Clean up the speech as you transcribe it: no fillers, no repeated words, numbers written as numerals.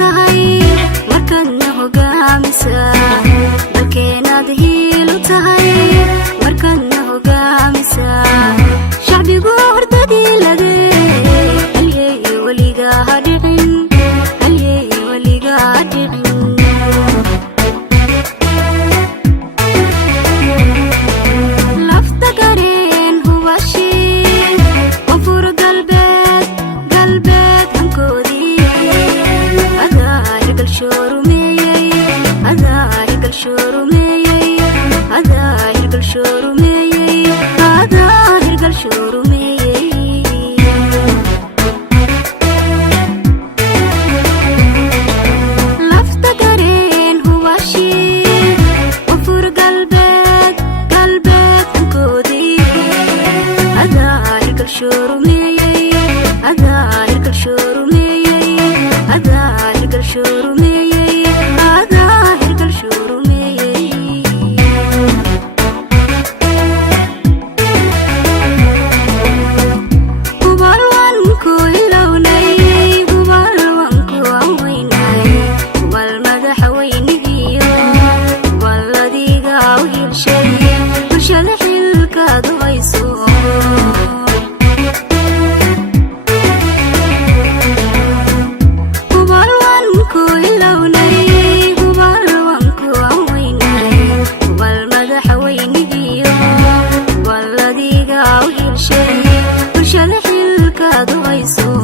tahay markadna hogaamisa dalkeenaad hiilu tahay markadna hogaamisa shacbigu hordadii ladee halyeey weliga hadhicin halyeey weliga hadhicin والذي قاوي الشيء وش الحلقة ضغيصو